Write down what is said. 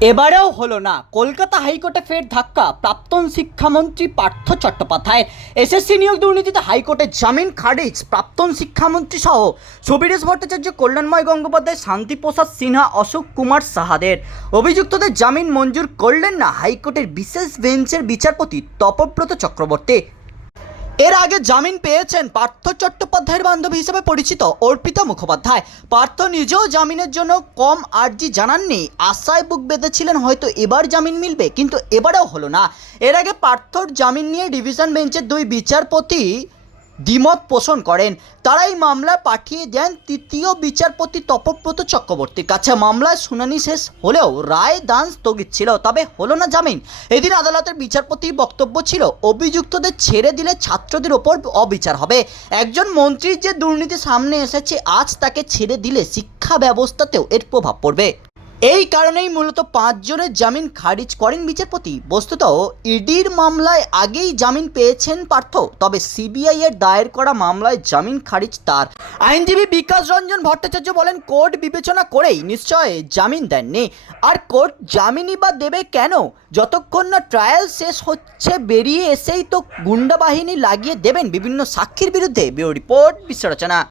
এবারেও হলো না। কলকাতা হাইকোর্টে ফের ধাক্কা। প্রাক্তন শিক্ষামন্ত্রী পার্থ চট্টোপাধ্যায়। এসএসসি নিয়োগ দুর্নীতিতে হাইকোর্টে জামিন খারিজ। প্রাক্তন শিক্ষামন্ত্রী সহ সুবীরেশ ভট্টাচার্য, কল্যাণময় গঙ্গোপাধ্যায়, শান্তিপ্রসাদ সিনহা, অশোক কুমার সাহাদের। অভিযুক্তদের জামিন মঞ্জুর করলেন না হাইকোর্টের বিশেষ বেঞ্চের বিচারপতি তপব্রত চক্রবর্তী। এর আগে জামিন পেয়েছেন পার্থ চট্টোপাধ্যায়ের বান্ধবী হিসেবে পরিচিত অর্পিতা মুখোপাধ্যায়। পার্থ নিজেও জামিনের জন্য কম আর্জি জানাননি। আশায় বুক বেঁধেছিলেন হয়তো এবার জামিন মিলবে, কিন্তু এবারেও হলো না। এর আগে পার্থর জামিন নিয়ে ডিভিশন বেঞ্চের দুই বিচারপতি দ্বিমত পোষণ করেন। তারাই মামলা পাঠিয়ে দেন তৃতীয় বিচারপতি তপব্রত চক্রবর্তীর কাছে। মামলায় শুনানি শেষ হলেও রায় দান স্থগিত ছিল, তবে হলো না জামিন। এদিন আদালতের বিচারপতির বক্তব্য ছিল, অভিযুক্তদের ছেড়ে দিলে ছাত্রদের ওপর অবিচার হবে। একজন মন্ত্রীর যে দুর্নীতি সামনে এসেছে, আজ তাকে ছেড়ে দিলে শিক্ষা ব্যবস্থাতেও এর প্রভাব পড়বে। এই কারণেই মূলত পাঁচজনের জামিন খারিজ করেন বিচারপতি। বস্তুত ইডির মামলায় আগেই জামিন পেয়েছেন পার্থ, তবে সিবিআই এর দায়ের করা মামলায় জামিন খারিজ তার। আইনজীবী বিকাশ রঞ্জন ভট্টাচার্য বলেন, কোর্ট বিবেচনা করেই নিশ্চয় জামিন দেননি। আর কোর্ট জামিনই বা দেবে কেন? যতক্ষণ না ট্রায়াল শেষ হচ্ছে, বেরিয়ে এসেই তো গুন্ডা বাহিনী লাগিয়ে দেবেন বিভিন্ন সাক্ষীর বিরুদ্ধে। Bureau report বিশ্লেষণা